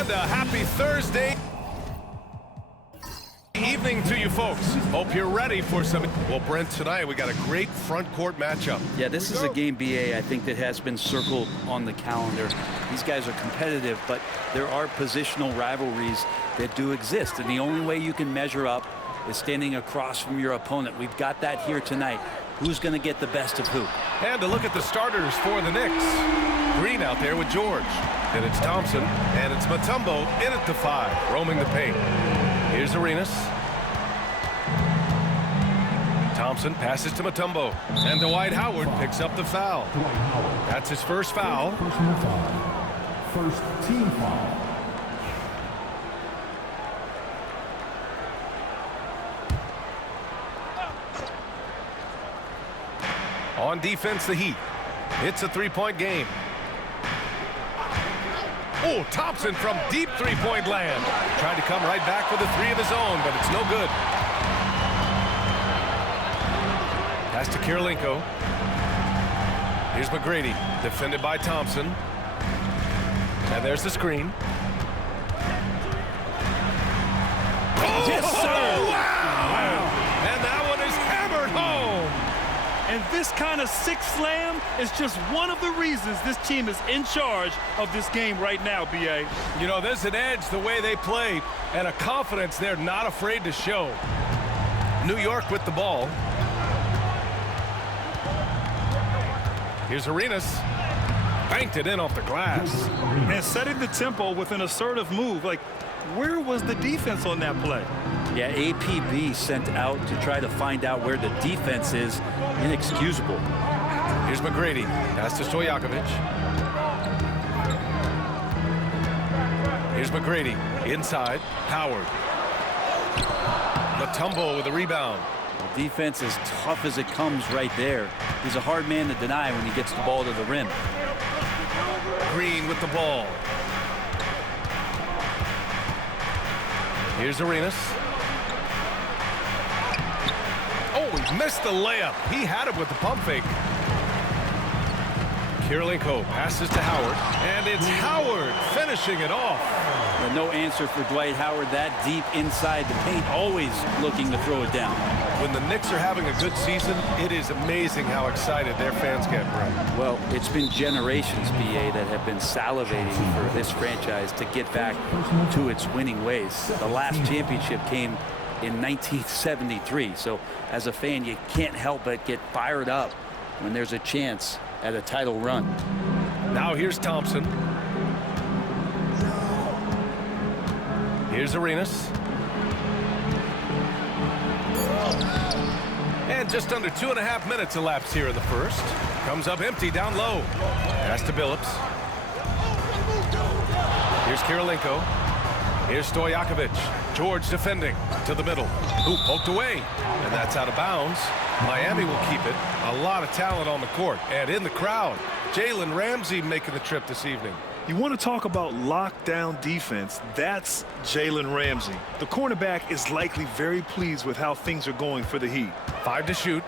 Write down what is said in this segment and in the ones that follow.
And a happy Thursday evening to you folks. Hope you're ready for some... Well, Brent, tonight we got a great front court matchup. Yeah, this is a game, BA, I think that has been circled on the calendar. These guys are competitive, but there are positional rivalries that do exist. And the only way you can measure up is standing across from your opponent. We've got that here tonight. Who's going to get the best of who? And to look at the starters for the Knicks. Green out there with George. And it's Thompson. And it's Mutombo in at the 5, roaming the paint. Here's Arenas. Thompson passes to Mutombo. And Dwight Howard picks up the foul. That's his first foul. First team foul. On defense, the Heat. It's a three-point game. Oh, Thompson from deep three-point land. Tried to come right back with a 3 of his own, but it's no good. Pass to Kirilenko. Here's McGrady, defended by Thompson. And there's the screen. Oh, yes, sir! Wow! And that one is hammered home. And this kind of sick slam is just one of the reasons this team is in charge of this game right now, B.A. You know, there's an edge the way they play and a confidence they're not afraid to show. New York with the ball. Here's Arenas. Banked it in off the glass. And setting the tempo with an assertive move. Like, where was the defense on that play? Yeah, APB sent out to try to find out where the defense is. Inexcusable. Here's McGrady. Pass to Stojakovic. Here's McGrady. Inside. Howard. Mutombo with a rebound. The defense is tough as it comes right there. He's a hard man to deny when he gets the ball to the rim. Green with the ball. Here's Arenas. Oh, he missed the layup. He had it with the pump fake. Kirilenko passes to Howard, and it's Howard finishing it off. But no answer for Dwight Howard that deep inside the paint, always looking to throw it down. When the Knicks are having a good season, it is amazing how excited their fans get, Brent. Well, it's been generations, BA, that have been salivating for this franchise to get back to its winning ways. The last championship came in 1973, so as a fan, you can't help but get fired up when there's a chance at a title run. Now here's Thompson. Here's Arenas. And just under 2.5 minutes elapsed here in the first. Comes up empty down low. Pass to Billups. Here's Kirilenko. Here's Stojakovic. George defending to the middle. Ooh, poked away. And that's out of bounds. Miami will keep it. A lot of talent on the court. And in the crowd, Jalen Ramsey making the trip this evening. You want to talk about lockdown defense, that's Jalen Ramsey. The cornerback is likely very pleased with how things are going for the Heat. 5 to shoot.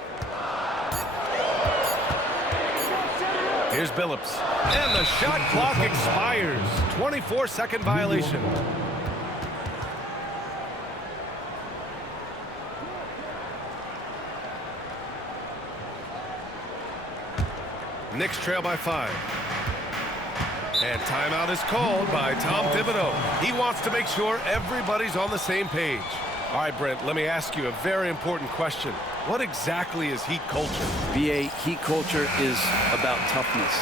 Here's Billups. And the shot clock expires. 24-second violation. Knicks trail by 5. And timeout is called by Tom Thibodeau. He wants to make sure everybody's on the same page. All right, Brent, let me ask you a very important question. What exactly is Heat culture? BA, Heat culture is about toughness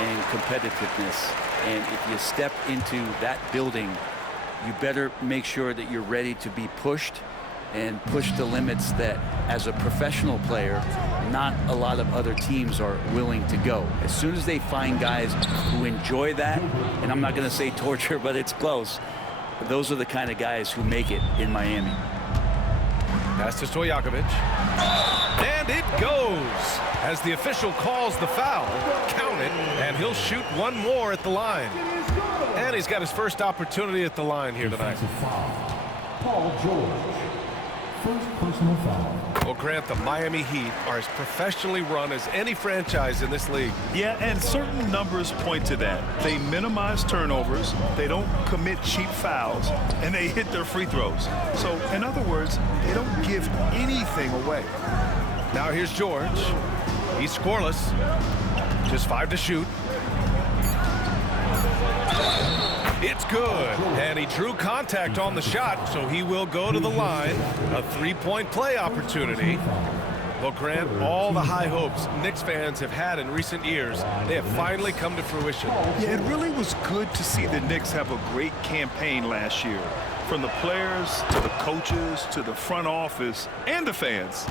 and competitiveness. And if you step into that building, you better make sure that you're ready to be pushed and push the limits that, as a professional player, not a lot of other teams are willing to go. As soon as they find guys who enjoy that, and I'm not going to say torture, but it's close, those are the kind of guys who make it in Miami. Pass to Stojakovic. And it goes. As the official calls the foul, count it, and he'll shoot one more at the line. And he's got his first opportunity at the line here tonight. Paul George. First personal foul. Well, Grant, the Miami Heat are as professionally run as any franchise in this league. Yeah, and certain numbers point to that. They minimize turnovers, they don't commit cheap fouls, and they hit their free throws. So, in other words, they don't give anything away. Now here's George. He's scoreless. Just 5 to shoot. It's good. And he drew contact on the shot, so he will go to the line. A three-point play opportunity. Well, Grant, all the high hopes Knicks fans have had in recent years, they have finally come to fruition. Yeah, it really was good to see the Knicks have a great campaign last year. From the players to the coaches to the front office and the fans.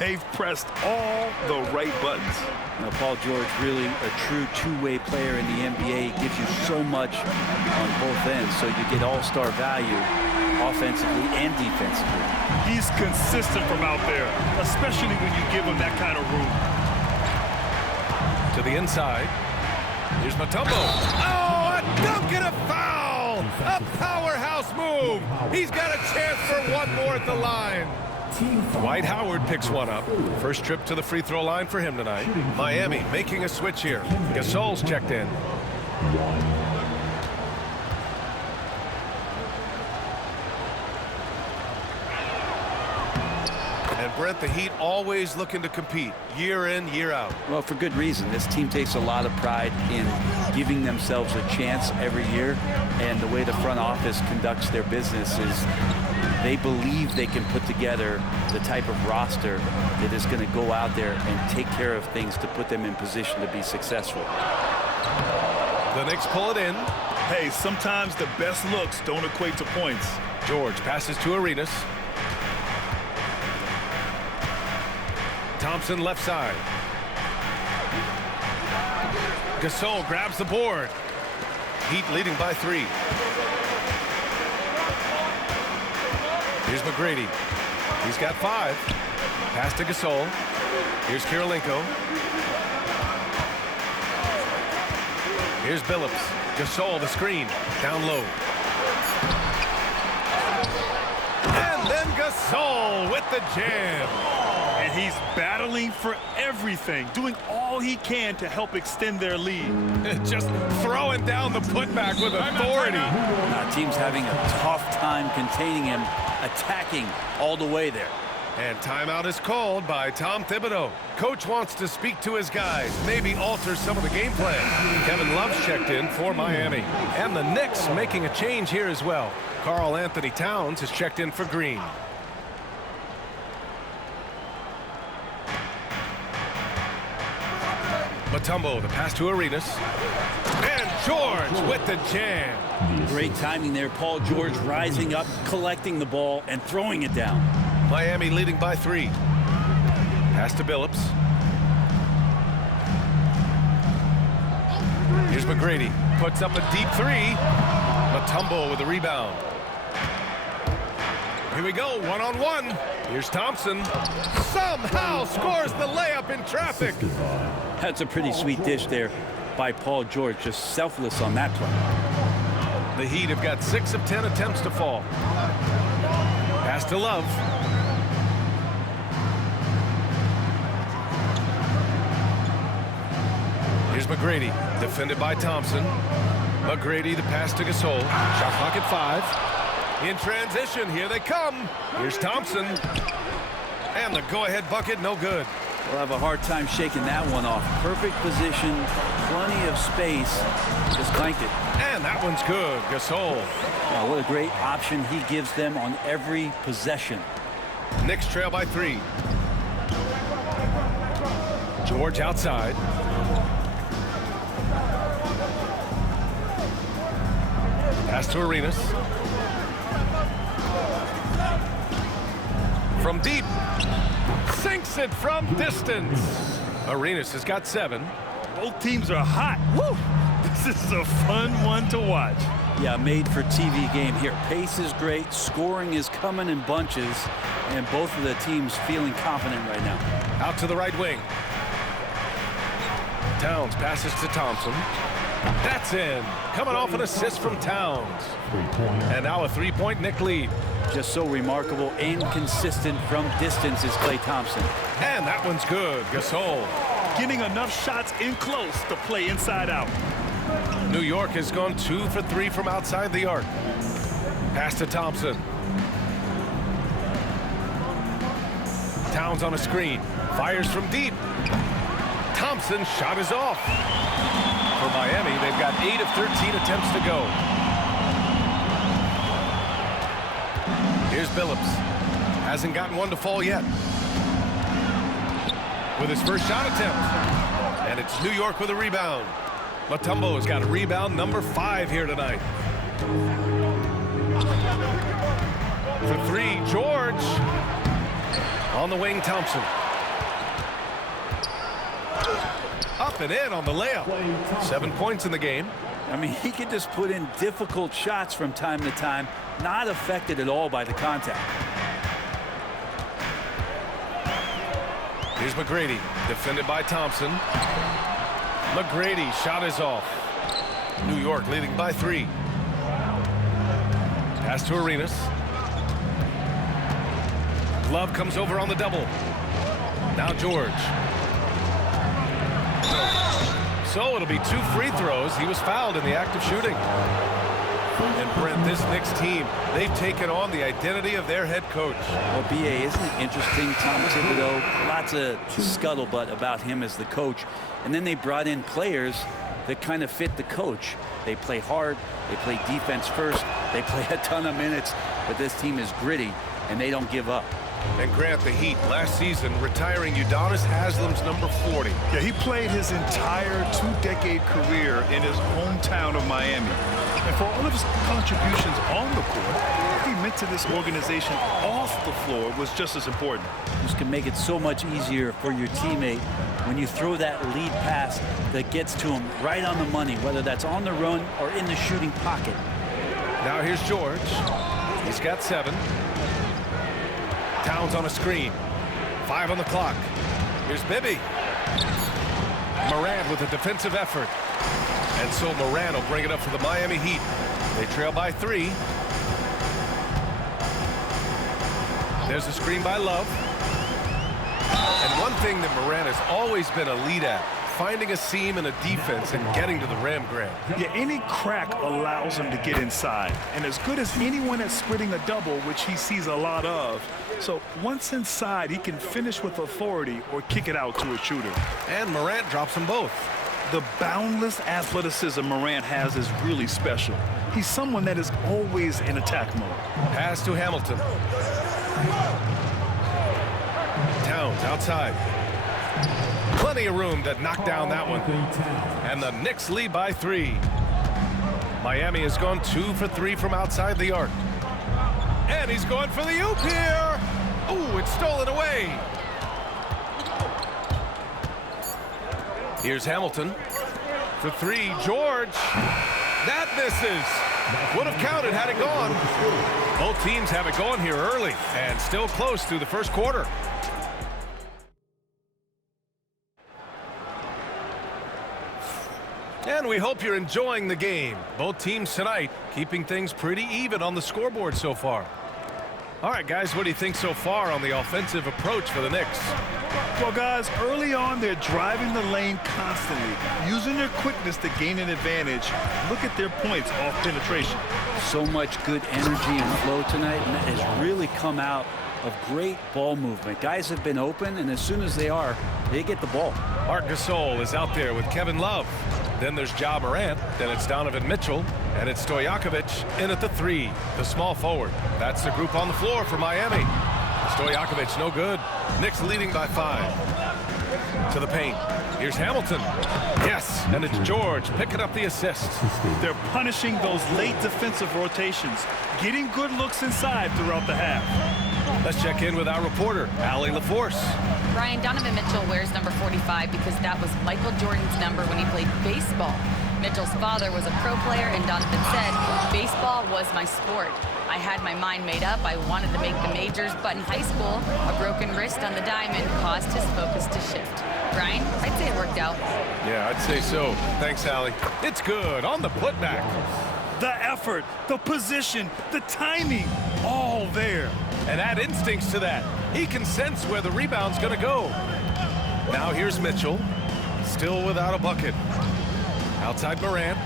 They've pressed all the right buttons. Now, Paul George, really a true two-way player in the NBA, gives you so much on both ends, so you get all-star value offensively and defensively. He's consistent from out there, especially when you give him that kind of room. To the inside. Here's Mutombo. Oh, a dunk and a foul! A powerhouse move. He's got a chance for one more at the line. Dwight Howard picks one up. First trip to the free throw line for him tonight. Miami making a switch here. Gasol's checked in. And Brent, the Heat always looking to compete year in, year out. Well, for good reason. This team takes a lot of pride in giving themselves a chance every year, and the way the front office conducts their business is they believe they can put together the type of roster that is going to go out there and take care of things to put them in position to be successful. The Knicks pull it in. Hey, sometimes the best looks don't equate to points. George passes to Arenas. Thompson left side. Gasol grabs the board. Heat leading by 3. Here's McGrady. He's got 5. Pass to Gasol. Here's Kirilenko. Here's Billups. Gasol, the screen. Down low. And then Gasol with the jam. And he's battling for everything, doing all he can to help extend their lead. Just throwing down the putback with authority. Team's having a tough time containing him, attacking all the way there. And timeout is called by Tom Thibodeau. Coach wants to speak to his guys, maybe alter some of the game plan. Kevin Love's checked in for Miami. And the Knicks making a change here as well. Karl Anthony Towns has checked in for Green. Mutombo, the pass to Arenas. And George with the jam. Great timing there. Paul George rising up, collecting the ball, and throwing it down. Miami leading by 3. Pass to Billups. Here's McGrady. Puts up a deep 3. Mutombo with the rebound. Here we go, one-on-one. Here's Thompson. Somehow scores the layup in traffic. That's a pretty sweet dish there by Paul George, just selfless on that play. The Heat have got 6 of 10 attempts to fall. Pass to Love. Here's McGrady, defended by Thompson. McGrady, the pass to Gasol. Shot clock at 5. In transition, here they come. Here's Thompson. And the go-ahead bucket, no good. We'll have a hard time shaking that one off. Perfect position, plenty of space. Just clanked it. And that one's good. Gasol. Oh, what a great option he gives them on every possession. Knicks trail by 3. George outside. Pass to Arenas. From deep. Sinks it from distance. Arenas has got 7. Both teams are hot. Woo! This is a fun one to watch. Yeah, made for TV game here. Pace is great. Scoring is coming in bunches. And both of the teams feeling confident right now. Out to the right wing. Towns passes to Thompson. That's in. Coming off an assist from Towns. And now a 3-point Knick lead. just so remarkable and consistent from distance is Klay Thompson. And that one's good. Gasol. Getting enough shots in close to play inside out. New York has gone 2 for 3 from outside the arc. Pass to Thompson. Towns on a screen. Fires from deep. Thompson's shot is off. For Miami, they've got 8 of 13 attempts to go. Here's Billups. Hasn't gotten one to fall yet. With his first shot attempt. And it's New York with a rebound. Mutombo has got a rebound number 5 here tonight. For 3, George. On the wing, Thompson. Up and in on the layup. 7 points in the game. I mean, he can just put in difficult shots from time to time, not affected at all by the contact. Here's McGrady, defended by Thompson. McGrady, shot is off. New York leading by 3. Pass to Arenas. Love comes over on the double. Now George. So it'll be 2 free throws. He was fouled in the act of shooting. And Brent, this Knicks team, they've taken on the identity of their head coach. Well, B.A., isn't it interesting? Tom Thibodeau, lots of scuttlebutt about him as the coach. And then they brought in players that kind of fit the coach. They play hard. They play defense first. They play a ton of minutes. But this team is gritty, and they don't give up. And Grant, the Heat, last season, retiring Udonis Haslam's number 40. Yeah, he played his entire 2-decade career in his hometown of Miami. And for all of his contributions on the court, what he meant to this organization off the floor was just as important. This can make it so much easier for your teammate when you throw that lead pass that gets to him right on the money, whether that's on the run or in the shooting pocket. Now here's George. He's got 7. Towns on a screen. 5 on the clock. Here's Bibby. Morant with a defensive effort. And so Morant will bring it up for the Miami Heat. They trail by 3. There's a screen by Love. And one thing that Morant has always been a lead at, finding a seam in a defense and getting to the rim, Grant. Yeah, any crack allows him to get inside. And as good as anyone at splitting a double, which he sees a lot of. So once inside, he can finish with authority or kick it out to a shooter. And Morant drops them both. The boundless athleticism Morant has is really special. He's someone that is always in attack mode. Pass to Hamilton. Towns outside. Plenty of room to knock down that one. And the Knicks lead by 3. Miami has gone 2 for 3 from outside the arc. And he's going for the oop here. Ooh, it's stolen away. Here's Hamilton. For 3, George. That misses. Would have counted had it gone. Both teams have it going here early and still close through the first quarter. And we hope you're enjoying the game. Both teams tonight keeping things pretty even on the scoreboard so far. All right, guys, what do you think so far on the offensive approach for the Knicks? Well, guys, early on, they're driving the lane constantly, using their quickness to gain an advantage. Look at their points off penetration. So much good energy and flow tonight, and that has really come out of great ball movement. Guys have been open, and as soon as they are, they get the ball. Marc Gasol is out there with Kevin Love. Then there's Ja Morant. Then it's Donovan Mitchell. And it's Stojakovic in at the 3, the small forward. That's the group on the floor for Miami. Stojakovic, no good. Knicks leading by 5. To the paint. Here's Hamilton. Yes, and it's George picking up the assist. They're punishing those late defensive rotations, getting good looks inside throughout the half. Let's check in with our reporter, Allie LaForce. Ryan, Donovan Mitchell wears number 45 because that was Michael Jordan's number when he played baseball. Mitchell's father was a pro player, and Donovan said, baseball was my sport. I had my mind made up. I wanted to make the majors, but in high school, a broken wrist on the diamond caused his focus to shift. Ryan, I'd say it worked out. Yeah, I'd say so. Thanks, Allie. It's good on the putback. The effort, the position, the timing, all there. And add instincts to that. He can sense where the rebound's going to go. Now here's Mitchell. Still without a bucket. Outside Morant.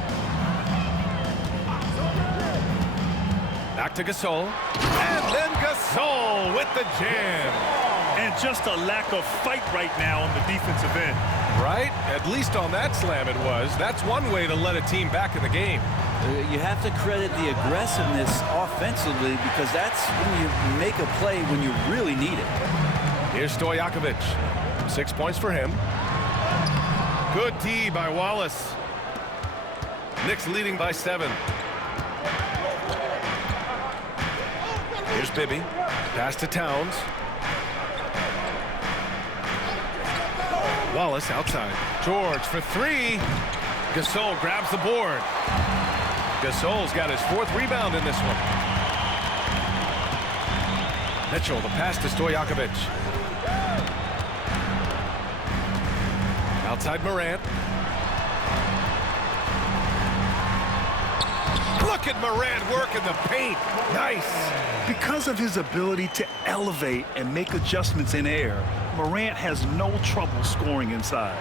Back to Gasol. And then Gasol with the jam. And just a lack of fight right now on the defensive end. Right? At least on that slam it was. That's one way to let a team back in the game. You have to credit the aggressiveness offensively, because that's when you make a play when you really need it. Here's Stojakovic. 6 points for him. Good D by Wallace. Knicks leading by 7. Here's Bibby. Pass to Towns. Wallace outside. George for 3. Gasol grabs the board. Gasol's got his 4th rebound in this one. Mitchell, the pass to Stojakovic. Outside Morant. Look at Morant work in the paint. Nice. Because of his ability to elevate and make adjustments in air, Morant has no trouble scoring inside.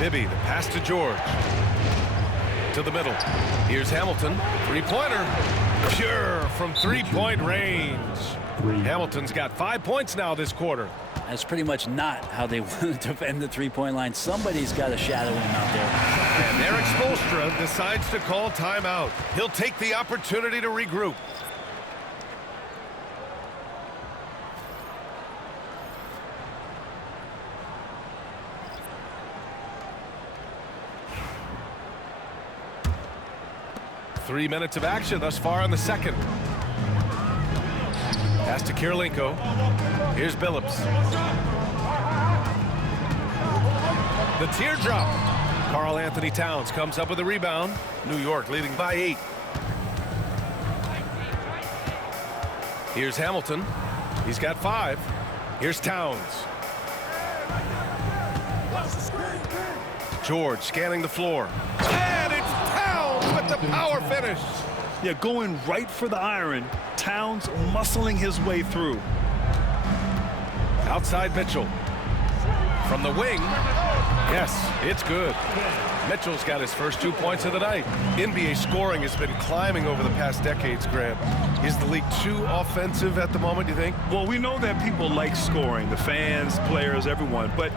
Bibby, the pass to George. To the middle. Here's Hamilton. 3-pointer. Pure from 3-point range. Hamilton's got 5 points now this quarter. That's pretty much not how they want to defend the 3-point line. Somebody's got to shadow him out there. And Eric Spoelstra decides to call timeout. He'll take the opportunity to regroup. Three minutes of action thus far in the second. Pass to Kirilenko. Here's Billups. The teardrop. Karl Anthony Towns comes up with a rebound. New York leading by 8. Here's Hamilton. He's got 5. Here's Towns. George scanning the floor. And it's Towns with the power finish. Yeah, going right for the iron. Towns muscling his way through. Outside Mitchell. From the wing. Yes, it's good. Mitchell's got his first 2 points of the night. NBA scoring has been climbing over the past decades, Grant. Is the league too offensive at the moment, do you think? Well, we know that people like scoring, the fans, players, everyone, but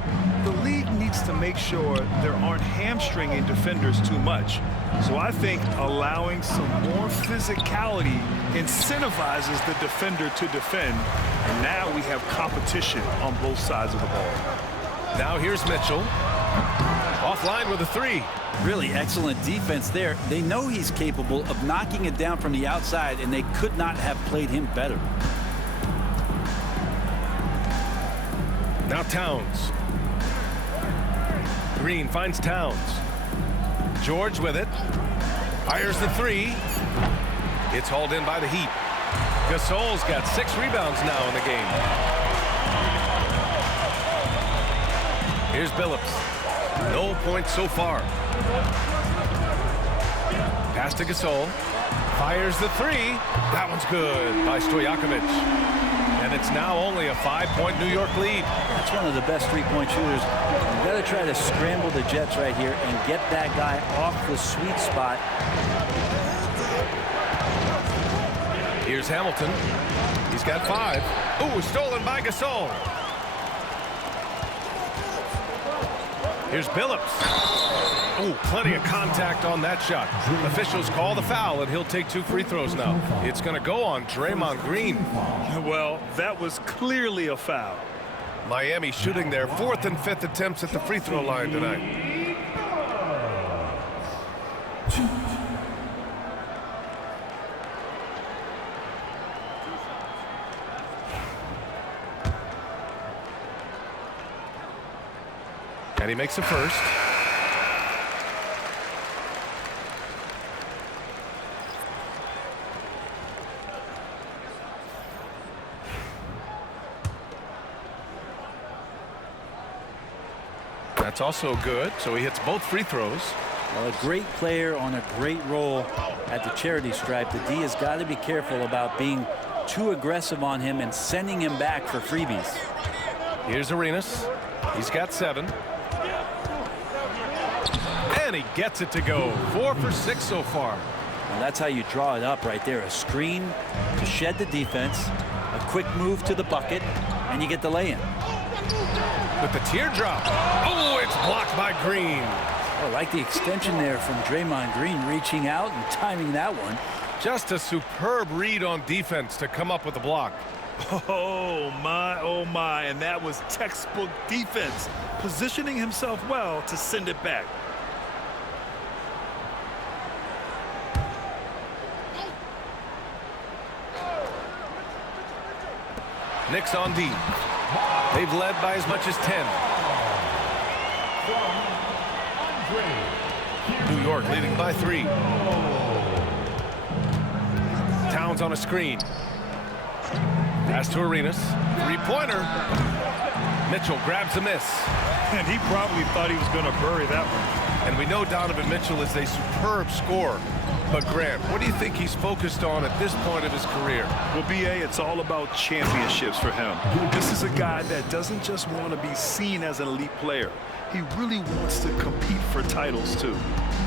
the league needs to make sure there aren't hamstringing defenders too much. So I think allowing some more physicality incentivizes the defender to defend, and now we have competition on both sides of the ball. Now here's Mitchell. Offline with a 3. Really excellent defense there. They know he's capable of knocking it down from the outside, and they could not have played him better. Now Towns. Green finds Towns. George with it. Fires the 3. It's hauled in by the Heat. Gasol's got 6 rebounds now in the game. Here's Billups. No points so far. Pass to Gasol. Fires the 3. That one's good by Stojakovic. And it's now only a 5-point New York lead. That's one of the best 3-point shooters. You've got to try to scramble the Jets right here and get that guy off the sweet spot. Here's Hamilton. He's got 5. Ooh, stolen by Gasol. Here's Billups. Ooh, plenty of contact on that shot. Officials call the foul, and he'll take 2 free throws now. It's going to go on Draymond Green. Well, that was clearly a foul. Miami shooting their 4th and 5th attempts at the free throw line tonight. And he makes the first. That's also good. So he hits both free throws. Well, a great player on a great role at the charity stripe. The D has got to be careful about being too aggressive on him and sending him back for freebies. Here's Arenas. He's got 7. And he gets it to go. 4 for 6 so far. Well, that's how you draw it up right there. A screen to shed the defense, a quick move to the bucket, and you get the lay-in. With the teardrop. Oh, it's blocked by Green. Oh, I like the extension there from Draymond Green, reaching out and timing that one. Just a superb read on defense to come up with the block. Oh my, and that was textbook defense, positioning himself well to send it back. Knicks on D. They've led by as much as 10. New York leading by 3. Towns on a screen. Pass to Arenas. 3-pointer. Mitchell grabs a miss. And he probably thought he was going to bury that one. And we know Donovan Mitchell is a superb scorer. But Grant, what do you think he's focused on at this point of his career? Well, B.A., it's all about championships for him. This is a guy that doesn't just want to be seen as an elite player. He really wants to compete for titles, too.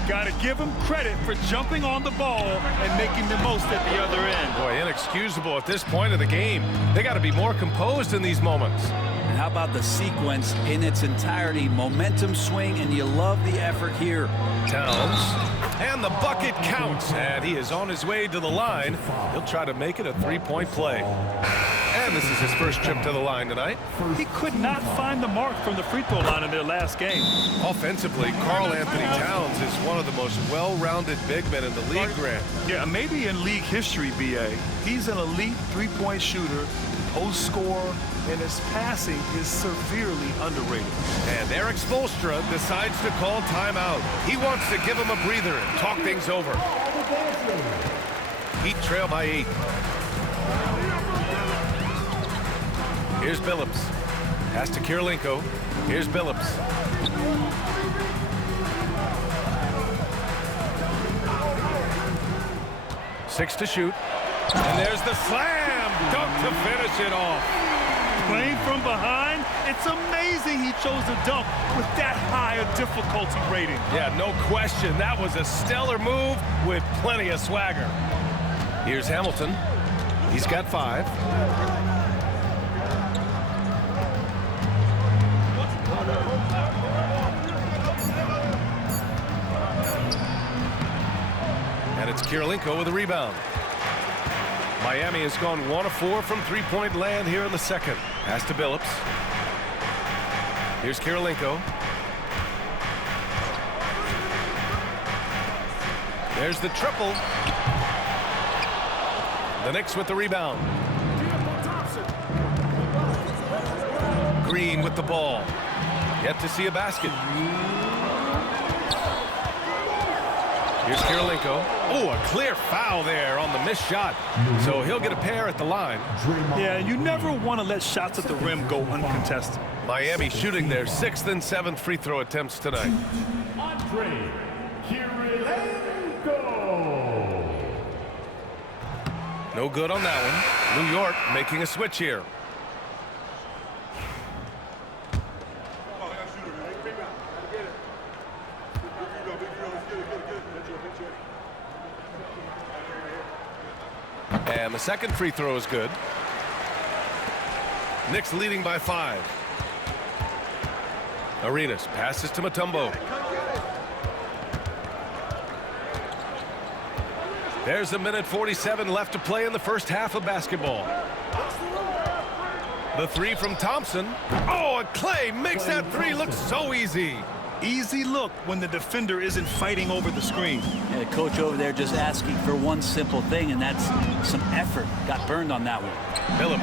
Got to give him credit for jumping on the ball and making the most at the other end. Boy, inexcusable at this point of the game. They got to be more composed in these moments. And how about the sequence in its entirety? Momentum swing, and you love the effort here. Towns. And the bucket counts. And he is on his way to the line. He'll try to make it a 3-point play. And this is his first trip to the line tonight. He could not find the mark from the free throw line in their last game. Offensively, Karl Anthony Towns is one of the most well-rounded big men in the league, Grant. Yeah, maybe in league history, B.A. He's an elite three-point shooter, post scorer, and his passing is severely underrated. And Eric Spoelstra decides to call timeout. He wants to give him a breather and talk things over. Heat trail by 8. Here's Billups. Pass to Kirilenko. Here's Billups. Six to shoot. And there's the slam dunk to finish it off. Playing from behind, it's amazing he chose to dunk with that high a difficulty rating. Yeah, no question. That was a stellar move with plenty of swagger. Here's Hamilton. He's got 5. And it's Kirilenko with a rebound. Miami has gone 1 of 4 from three-point land here in the second. Pass to Billups. Here's Kirilenko. There's the triple. The Knicks with the rebound. Green with the ball. Yet to see a basket. Here's Kirilenko. Oh, a clear foul there on the missed shot. So he'll get a pair at the line. Yeah, you never want to let shots at the rim go uncontested. Miami shooting their 6th and 7th free throw attempts tonight. No good on that one. New York making a switch here. And the second free throw is good. Knicks leading by 5. Arenas passes to Mutombo. There's a minute 47 left to play in the first half of basketball. The 3 from Thompson. Oh, and Clay makes that 3 look so easy. Easy look when the defender isn't fighting over the screen. Yeah, the coach over there just asking for one simple thing, and that's some effort. Got burned on that one. Billups.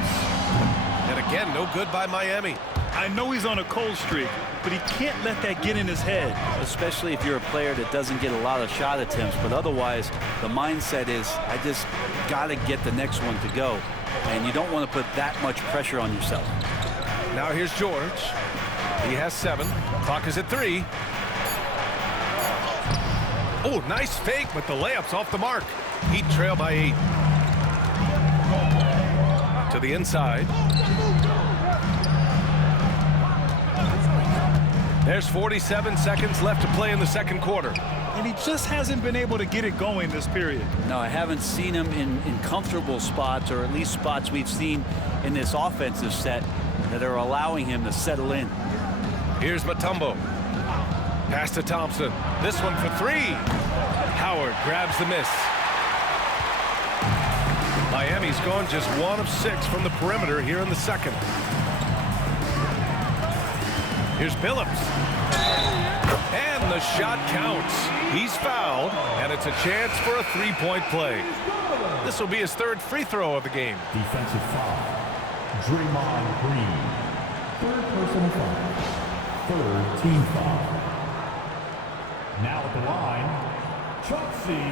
And again, no good by Miami. I know he's on a cold streak, but he can't let that get in his head. Especially if you're a player that doesn't get a lot of shot attempts, but otherwise the mindset is I just got to get the next one to go, and you don't want to put that much pressure on yourself. Now here's George. He has 7. Clock is at 3. Oh, nice fake, but the layup's off the mark. Heat trail by 8. To the inside. There's 47 seconds left to play in the second quarter. And he just hasn't been able to get it going this period. No, I haven't seen him in comfortable spots, or at least spots we've seen in this offensive set that are allowing him to settle in. Here's Mutombo. Pass to Thompson. This one for 3. Howard grabs the miss. Miami's gone just 1 of 6 from the perimeter here in the second. Here's Billups. And the shot counts. He's fouled, and it's a chance for a 3-point play. This will be his 3rd free throw of the game. Defensive foul. Draymond Green. 3rd personal foul. 3rd team foul. Now at the line, Chauncey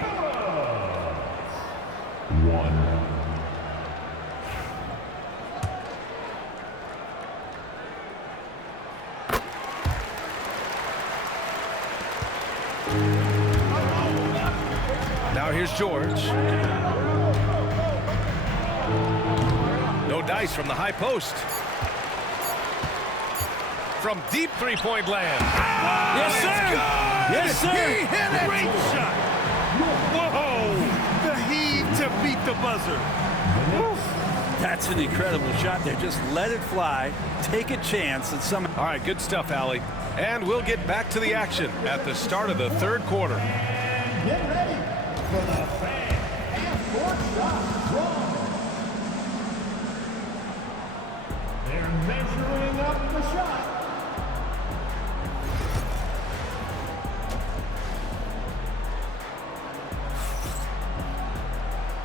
Billups. 1. Now here's George. No dice from the high post. From deep 3-point land. Yes, sir. Yes, sir. He hit it. Great shot. Whoa. The heave to beat the buzzer. That's an incredible shot there. Just let it fly, take a chance, and some. All right, good stuff, Allie. And we'll get back to the action at the start of the 3rd quarter. Get ready for the fan and fourth shot drawn. They're measuring up the shot.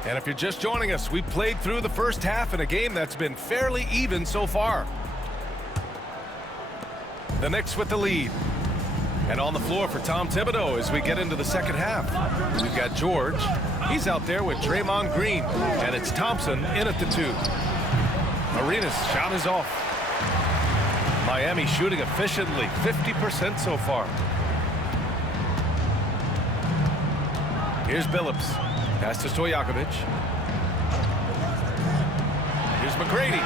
And if you're just joining us, we've played through the first half in a game that's been fairly even so far. The Knicks with the lead. And on the floor for Tom Thibodeau as we get into the second half. We've got George. He's out there with Draymond Green. And it's Thompson in at the 2. Arenas' shot is off. Miami shooting efficiently, 50% so far. Here's Billups. Pass to Stojakovic. Here's McGrady.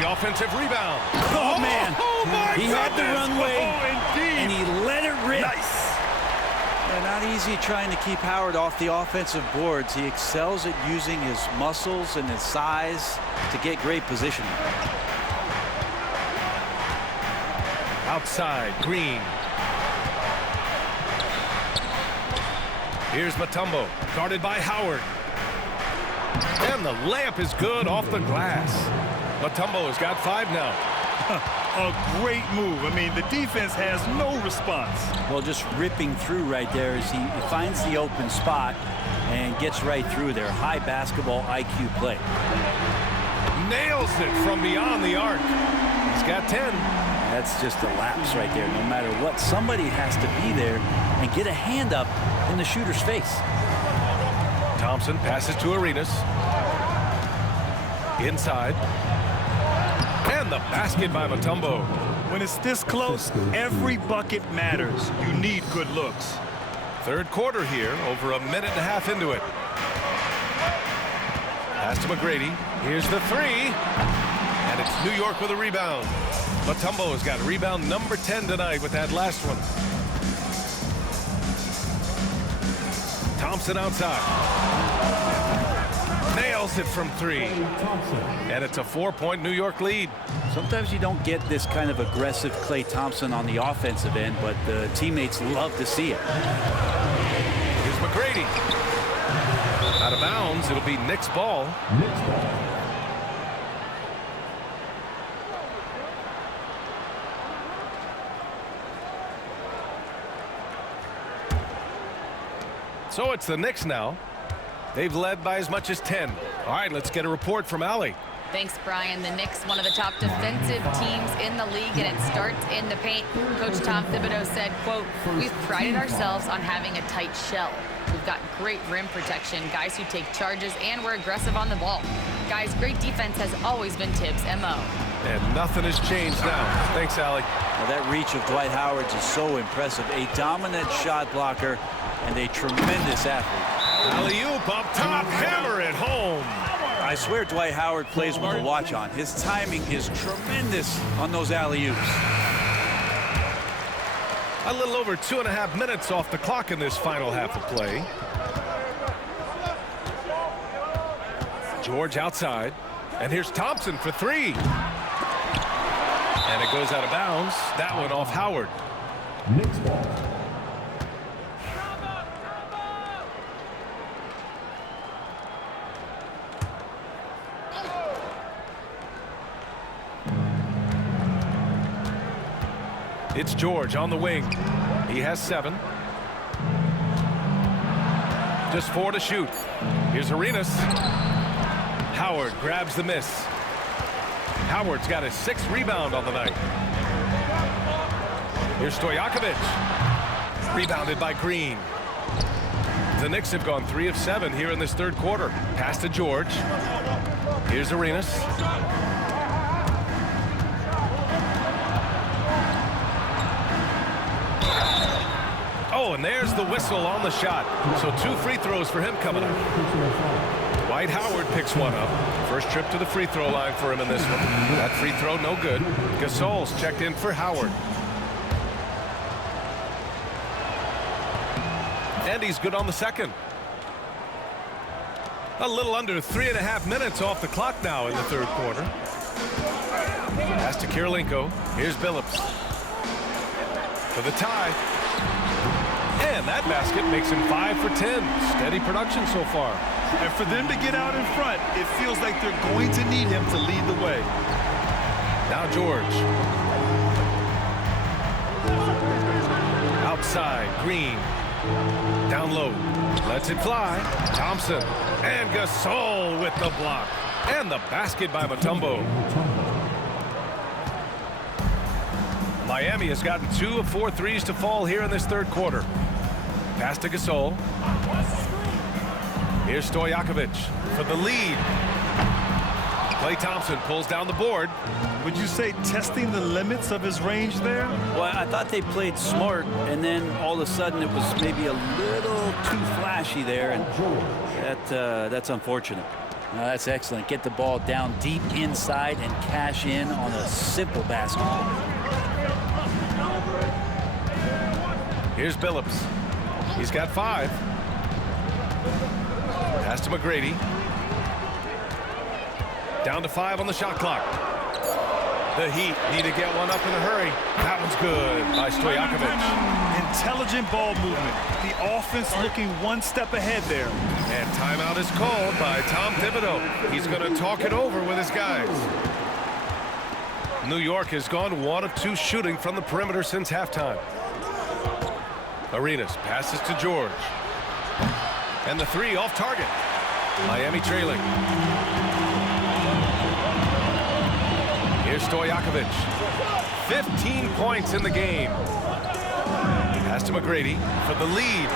The offensive rebound. Oh, man. Oh, my He had the goodness. runway, Oh, indeed. and he let it rip. Nice. Yeah, not easy trying to keep Howard off the offensive boards. He excels at using his muscles and his size to get great positioning. Outside, Green. Here's Mutombo, guarded by Howard. And the layup is good off the glass. Mutombo has got 5 now. A great move. I mean, the defense has no response. Well, just ripping through right there as he finds the open spot and gets right through there. High basketball IQ play. Nails it from beyond the arc. He's got 10. That's just a lapse right there. No matter what, somebody has to be there and get a hand up in the shooter's face. Thompson passes to Arenas. Inside. And the basket by Mutombo. When it's this close, every bucket matters. You need good looks. 3rd quarter here, over a minute and a half into it. Pass to McGrady. Here's the 3. And it's New York with a rebound. Mutombo has got rebound number 10 tonight with that last one. Thompson outside. Nails it from 3. And it's a 4-point New York lead. Sometimes you don't get this kind of aggressive Klay Thompson on the offensive end, but the teammates love to see it. Here's McGrady. Out of bounds. It'll be Knicks ball. Knicks ball. So it's the Knicks now. They've led by as much as 10. All right, let's get a report from Allie. Thanks, Brian. The Knicks, one of the top defensive teams in the league, and it starts in the paint. Coach Tom Thibodeau said, quote, "We've prided ourselves on having a tight shell. We've got great rim protection, guys who take charges, and we're aggressive on the ball." Guys, great defense has always been Tibbs' MO. And nothing has changed now. Thanks, Allie. Well, that reach of Dwight Howard's is so impressive. A dominant shot blocker and a tremendous athlete. Alley-oop up top, hammer it home. I swear Dwight Howard plays with a watch on. His timing is tremendous on those alley-oops. A little over 2.5 minutes off the clock in this final half of play. George outside, and here's Thompson for three. And it goes out of bounds. That one off Howard. Knicks ball. It's George on the wing. He has 7. Just 4 to shoot. Here's Arenas. Howard grabs the miss. Howard's got his 6th rebound on the night. Here's Stojakovic. Rebounded by Green. The Knicks have gone 3 of 7 here in this third quarter. Pass to George. Here's Arenas. Oh, and there's the whistle on the shot. So 2 free throws for him coming up. Dwight Howard picks one up. First trip to the free throw line for him in this one. That free throw no good. Gasol's checked in for Howard. And he's good on the second. A little under 3.5 minutes off the clock now in the third quarter. Pass to Kirilenko. Here's Billups. For the tie. And that basket makes him 5 for 10. Steady production so far. And for them to get out in front, it feels like they're going to need him to lead the way. Now George. Outside, Green. Down low. Lets it fly. Thompson. And Gasol with the block. And the basket by Mutombo. Miami has gotten 2 of 4 threes to fall here in this third quarter. Pass to Gasol. Here's Stojakovic for the lead. Klay Thompson pulls down the board. Would you say testing the limits of his range there? Well, I thought they played smart, and then all of a sudden it was maybe a little too flashy there, and that's unfortunate. No, that's excellent. Get the ball down deep inside and cash in on a simple basketball. Here's Billups. He's got 5. Pass to McGrady. Down to 5 on the shot clock. The Heat need to get one up in a hurry. That one's good by Stojakovic. Intelligent ball movement. The offense looking one step ahead there. And timeout is called by Tom Thibodeau. He's going to talk it over with his guys. New York has gone 1 of 2 shooting from the perimeter since halftime. Arenas passes to George. And the 3 off target. Miami trailing. Here's Stojakovic. 15 points in the game. Pass to McGrady for the lead.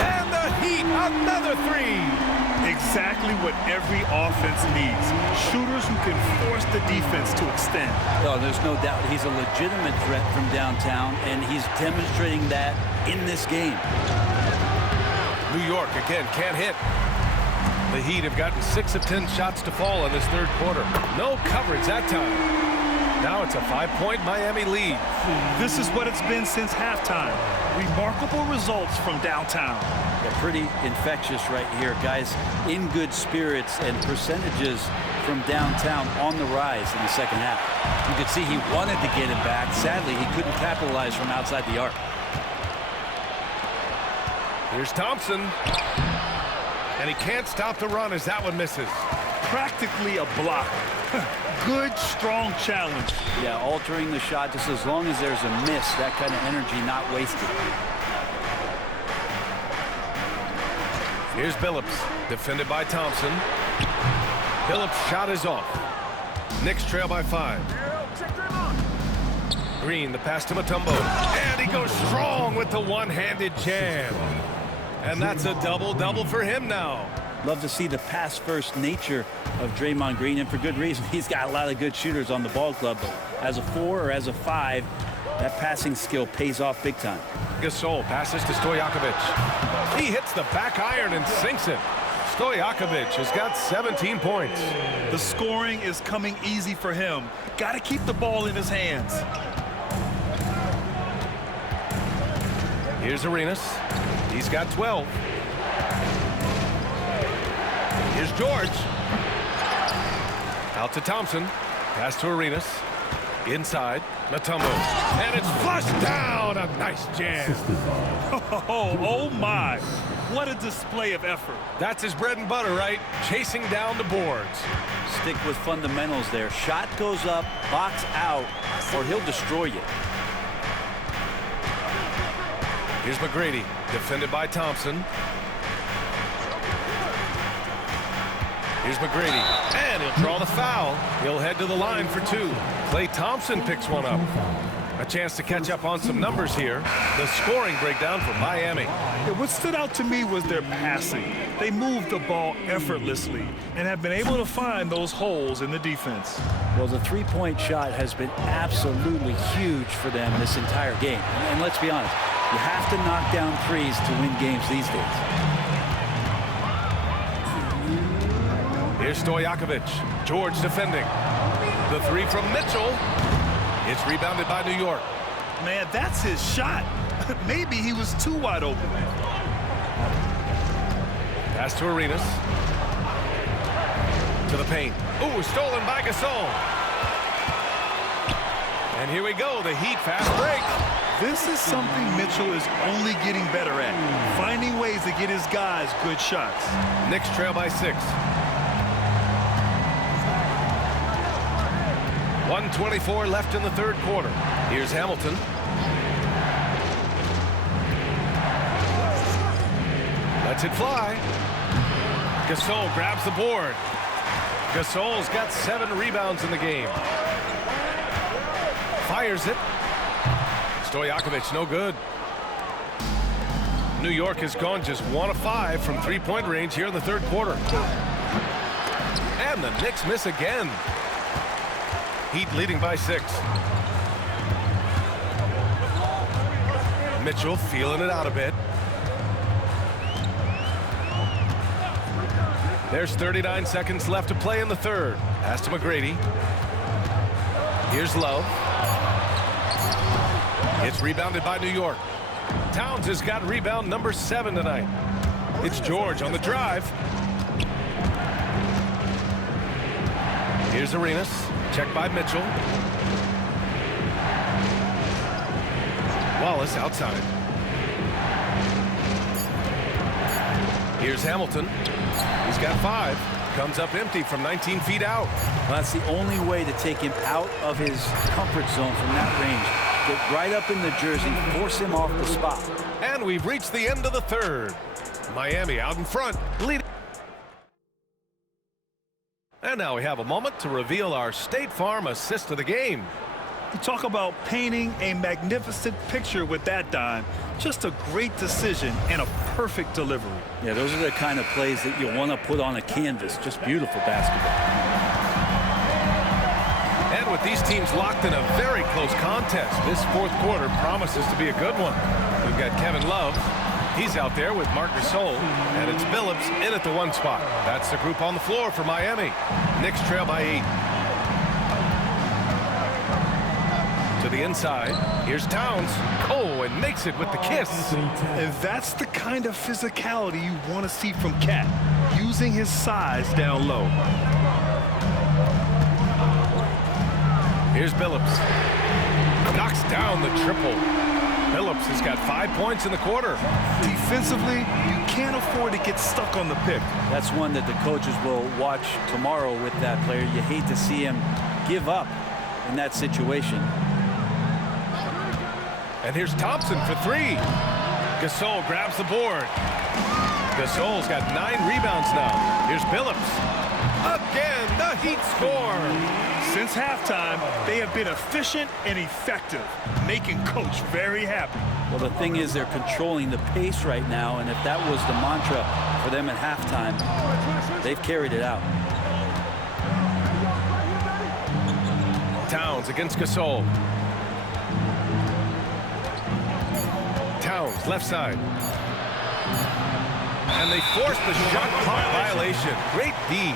And the Heat, another 3. Exactly what every offense needs. Shooters who can force the defense to extend. Oh, there's no doubt he's a legitimate threat from downtown, and he's demonstrating that in this game. New York again can't hit. The Heat have gotten 6 of 10 shots to fall in this third quarter. No coverage that time. Now it's a 5-point Miami lead. This is what it's been since halftime. Remarkable results from downtown. Yeah, pretty infectious right here, guys. In good spirits, and percentages from downtown on the rise in the second half. You could see he wanted to get it back. Sadly, he couldn't capitalize from outside the arc. Here's Thompson. And he can't stop the run as that one misses. Practically a block. Good, strong challenge. Yeah, altering the shot just as long as there's a miss. That kind of energy not wasted. Here's Billups, defended by Thompson. Billups' shot is off. Knicks trail by 5. Green, the pass to Mutombo. And he goes strong with the one-handed jam. And that's a double-double for him now. Love to see the pass-first nature of Draymond Green, and for good reason. He's got a lot of good shooters on the ball club, but as a 4 or as a 5, that passing skill pays off big time. Gasol passes to Stojakovic. He hits the back iron and sinks it. Stojakovic has got 17 points. The scoring is coming easy for him. Got to keep the ball in his hands. Here's Arenas. He's got 12. Here's George. Out to Thompson. Pass to Arenas. Inside. Mutombo. And it's flushed down. A nice jam. Oh my. What a display of effort. That's his bread and butter, right? Chasing down the boards. Stick with fundamentals there. Shot goes up, box out, or he'll destroy you. Here's McGrady, defended by Thompson. Here's McGrady, and he'll draw the foul. He'll head to the line for 2. Klay Thompson picks one up. A chance to catch up on some numbers here. The scoring breakdown for Miami. What stood out to me was their passing. They moved the ball effortlessly and have been able to find those holes in the defense. Well, the three-point shot has been absolutely huge for them this entire game. And let's be honest, you have to knock down threes to win games these days. Here's Stojakovic. George defending. The 3 from Mitchell. It's rebounded by New York. Man, that's his shot. Maybe he was too wide open. Pass to Arenas. To the paint. Ooh, stolen by Gasol. And here we go, the Heat fast break. This is something Mitchell is only getting better at. Finding ways to get his guys good shots. Knicks trail by 6. 1:24 left in the third quarter. Here's Hamilton. Lets it fly. Gasol grabs the board. Gasol's got 7 rebounds in the game. Fires it. Stojakovic no good. New York has gone just 1 of 5 from three-point range here in the third quarter. And the Knicks miss again. Heat leading by 6. Mitchell feeling it out a bit. There's 39 seconds left to play in the third. Pass to McGrady. Here's Love. It's rebounded by New York. Towns has got rebound number 7 tonight. It's George on the drive. Here's Arenas. Checked by Mitchell. Wallace outside. Here's Hamilton. He's got 5. Comes up empty from 19 feet out. Well, that's the only way to take him out of his comfort zone from that range. Get right up in the jersey, force him off the spot. And we've reached the end of the third. Miami out in front, leading. And now we have a moment to reveal our State Farm assist of the game. You talk about painting a magnificent picture with that dime. Just a great decision and a perfect delivery. Yeah, those are the kind of plays that you want to put on a canvas. Just beautiful basketball. And with these teams locked in a very close contest, this fourth quarter promises to be a good one. We've got Kevin Love. He's out there with Marc Gasol, and it's Billups in at the 1 spot. That's the group on the floor for Miami. Knicks trail by 8. To the inside. Here's Towns. Oh, and makes it with the kiss. And that's the kind of physicality you want to see from Cat, using his size down low. Here's Billups. Knocks down the triple. Billups has got 5 points in the quarter. Defensively, you can't afford to get stuck on the pick. That's one that the coaches will watch tomorrow with that player. You hate to see him give up in that situation. And here's Thompson for 3. Gasol grabs the board. Gasol's got 9 rebounds now. Here's Billups. Again, the Heat score. Since halftime, they have been efficient and effective, making Coach very happy. Well, the thing is, they're controlling the pace right now, and if that was the mantra for them at halftime, they've carried it out. Towns against Gasol. Towns, left side. And they forced the shot clock violation. Great D.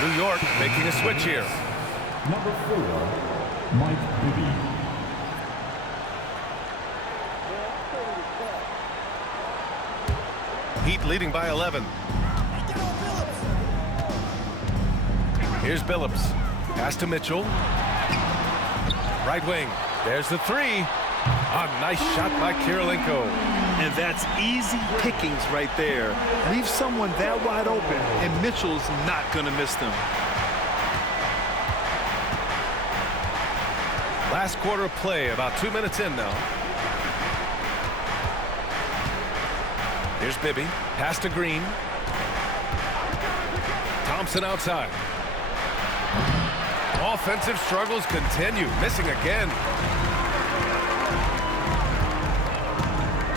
New York making a switch here. Number 4, Mike Bibby. Heat leading by 11. Here's Billups. Pass to Mitchell. Right wing. There's the three. A nice shot by Kirilenko. And that's easy pickings right there. Leave someone that wide open, and Mitchell's not going to miss them. Last quarter of play, about 2 minutes in now. Here's Bibby. Pass to Green. Thompson outside. Offensive struggles continue. Missing again.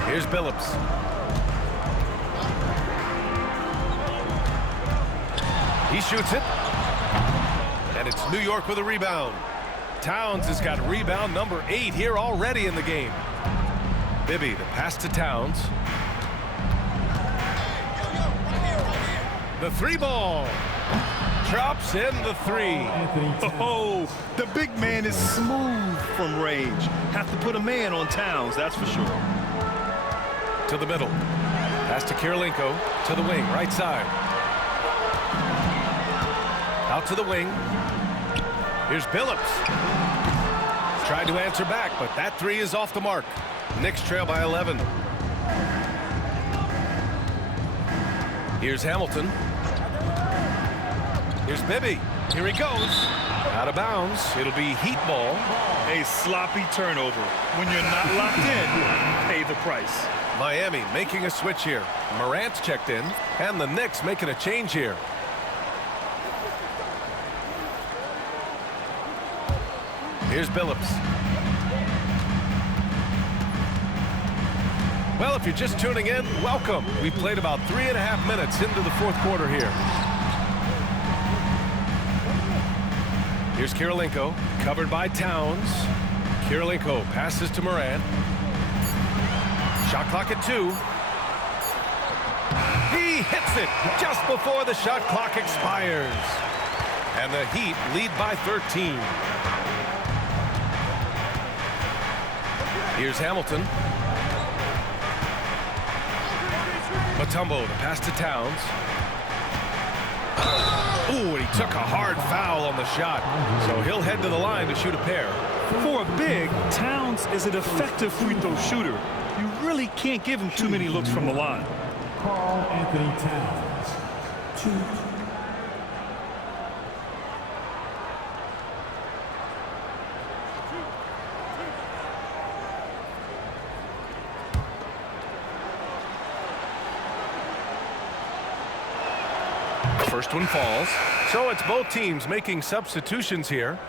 Here's Billups. He shoots it. And it's New York with a rebound. Towns has got rebound number 8 here already in the game. Bibby, the pass to Towns. The three ball. Drops in the three. Oh, the big man is smooth from range. Have to put a man on Towns, that's for sure. To the middle. Pass to Kirilenko. To the wing, right side. Out to the wing. Here's Billups. Tried to answer back, but that three is off the mark. Knicks trail by 11. Here's Hamilton. Here's Bibby. Here he goes. Out of bounds. It'll be Heat ball. A sloppy turnover. When you're not locked in, pay the price. Miami making a switch here. Morant's checked in, and the Knicks making a change here. Here's Billups. Well, if you're just tuning in, welcome. We played about 3.5 minutes into the fourth quarter here. Here's Kirilenko, covered by Towns. Kirilenko passes to Morant. Shot clock at 2. He hits it just before the shot clock expires. And the Heat lead by 13. Here's Hamilton. Mutombo, the pass to Towns. Ooh, and he took a hard foul on the shot. So he'll head to the line to shoot a pair. For a big, Towns is an effective free throw shooter. You really can't give him too many looks from the line. Carl Anthony Towns, 2. First one falls. So it's both teams making substitutions here.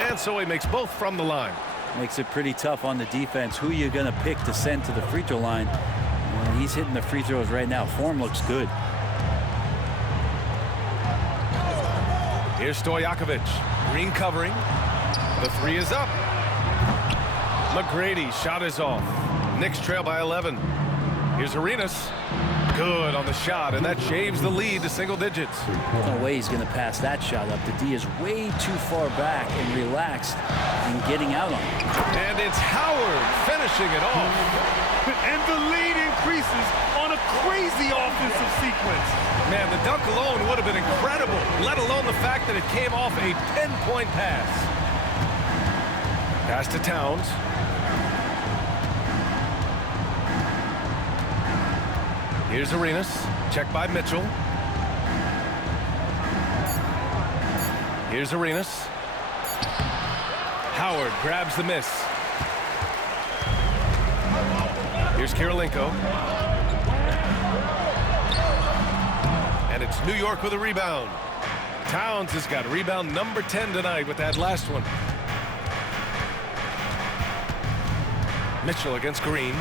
And so he makes both from the line. Makes it pretty tough on the defense. Who you going to pick to send to the free throw line? Well, he's hitting the free throws right now. Form looks good. Here's Stojakovic. Green covering. The three is up. McGrady shot is off. Knicks trail by 11. Here's Arenas. Good on the shot, and that shaves the lead to single digits. No way he's going to pass that shot up. The D is way too far back and relaxed and getting out on it. And it's Howard finishing it off. And the lead increases on a crazy offensive sequence. Man, the dunk alone would have been incredible, let alone the fact that it came off a 10-point pass. Pass to Towns. Here's Arenas. Check by Mitchell. Here's Arenas. Howard grabs the miss. Here's Kirilenko. And it's New York with a rebound. Towns has got rebound number 10 tonight with that last one. Mitchell against Green.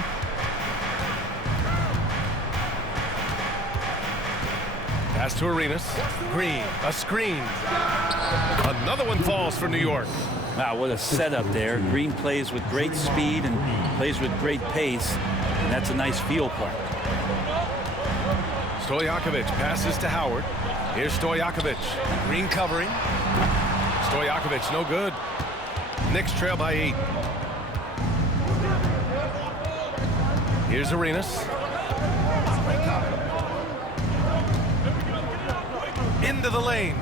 Pass to Arenas. Green, a screen. Another one falls for New York. Wow, what a setup there. Green plays with great speed and plays with great pace, and that's a nice field play. Stojakovic passes to Howard. Here's Stojakovic. Green covering. Stojakovic, no good. Knicks trail by 8. Here's Arenas. Into the lane.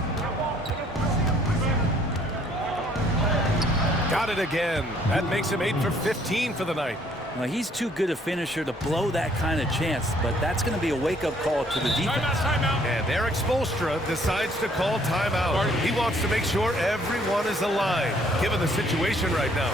Got it again. That makes him 8 for 15 for the night. Well, he's too good a finisher to blow that kind of chance, but that's going to be a wake-up call to the defense. Timeout. And Eric Spoelstra decides to call timeout. He wants to make sure everyone is aligned, given the situation right now.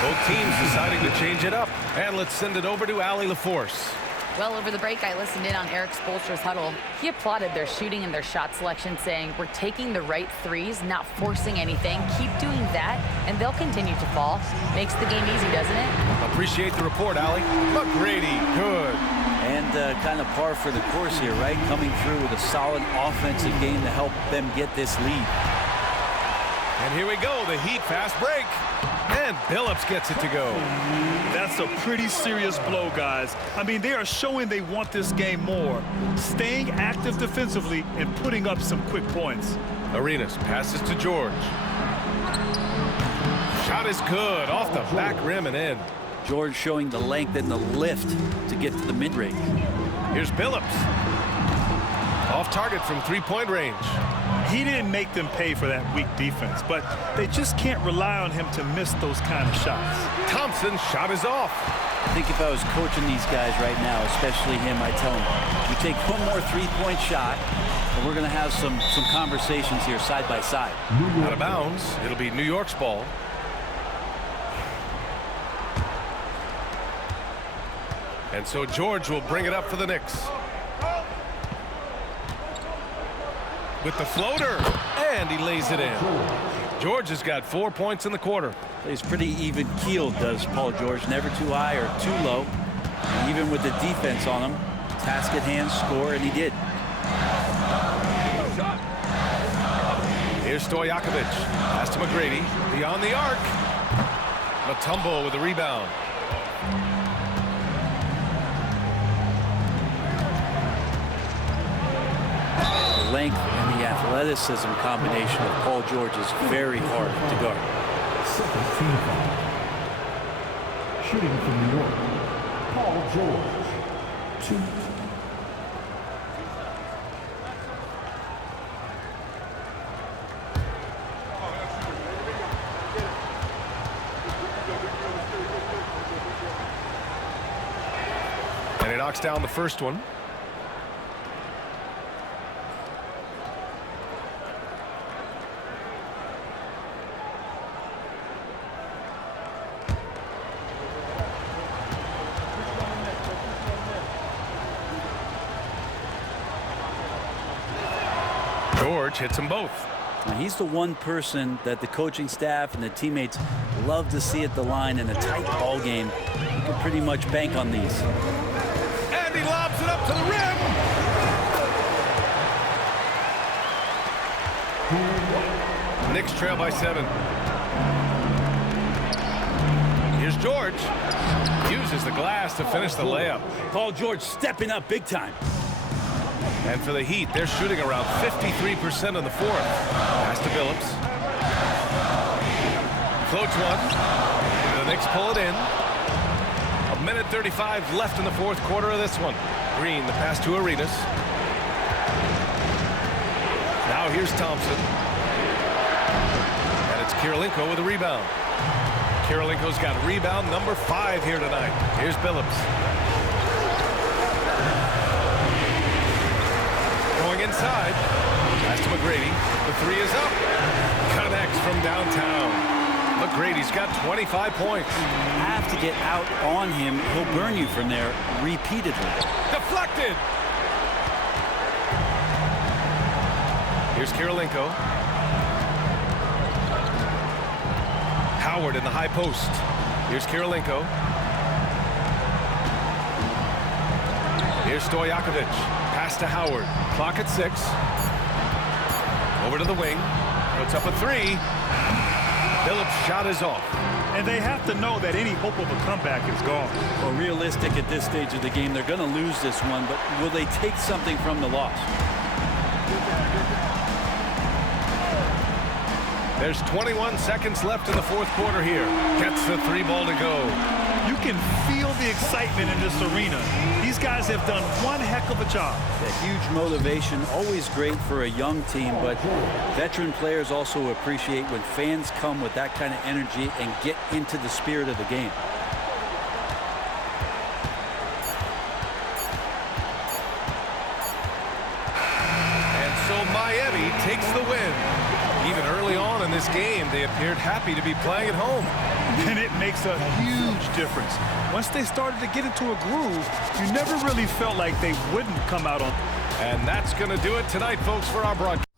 Both teams deciding to change it up. And let's send it over to Allie LaForce. Well, over the break, I listened in on Eric Spoelstra's huddle. He applauded their shooting and their shot selection, saying, we're taking the right threes, not forcing anything. Keep doing that, and they'll continue to fall. Makes the game easy, doesn't it? Appreciate the report, Allie. McGrady, good. And kind of par for the course here, right? Coming through with a solid offensive game to help them get this lead. And here we go, the Heat fast break. And Billups gets it to go. That's a pretty serious blow, guys. I mean, they are showing they want this game more. Staying active defensively and putting up some quick points. Arenas passes to George. Shot is good, off the back rim and in. George showing the length and the lift to get to the mid-range. Here's Billups. Off target from three-point range. He didn't make them pay for that weak defense, but they just can't rely on him to miss those kind of shots. Thompson's shot is off. I think if I was coaching these guys right now, especially him, I'd tell him, you take one more three-point shot, and we're going to have some conversations here side by side. Out of bounds. It'll be New York's ball. And so George will bring it up for the Knicks. With the floater, and he lays it in. George has got 4 points in the quarter. Plays pretty even-keeled, does Paul George. Never too high or too low. And even with the defense on him, task at hand, score, and he did. Here's Stojakovic. Pass to McGrady. Beyond the arc. Mutombo with the rebound. The length and the athleticism combination of Paul George is very hard to guard. Second team foul. Shooting from New York, Paul George. 2. And he knocks down the first one. George hits them both. Now, he's the one person that the coaching staff and the teammates love to see at the line in a tight ball game. You can pretty much bank on these. And he lobs it up to the rim. Knicks trail by 7. Here's George. Uses the glass to finish the layup. Paul George stepping up big time. And for the Heat, they're shooting around 53% in the fourth. Pass to Billups. Floats one. The Knicks pull it in. 1:35 left in the fourth quarter of this one. Green, the pass to Arenas. Now here's Thompson. And it's Kirilenko with a rebound. Kirilenko's got rebound number 5 here tonight. Here's Billups. Going inside. Pass to McGrady. The 3 is up. Connects from downtown. McGrady's got 25 points. You have to get out on him. He'll burn you from there repeatedly. Deflected. Here's Kirilenko. Howard in the high post. Here's Kirilenko. Here's Stojakovic. Pass to Howard. Clock at 6. Over to the wing. Puts up a 3. Billups' shot is off. And they have to know that any hope of a comeback is gone. Well, realistic at this stage of the game, they're going to lose this one, but will they take something from the loss? There's 21 seconds left in the 4th quarter here. Gets the 3 ball to go. You can feel the excitement in this arena. These guys have done one heck of a job. That huge motivation, always great for a young team, but veteran players also appreciate when fans come with that kind of energy and get into the spirit of the game. And so Miami takes the win. Even early on in this game, they appeared happy to be playing at home. And it makes a huge difference. Once they started to get into a groove, you never really felt like they wouldn't come out on. And that's going to do it tonight, folks, for our broadcast.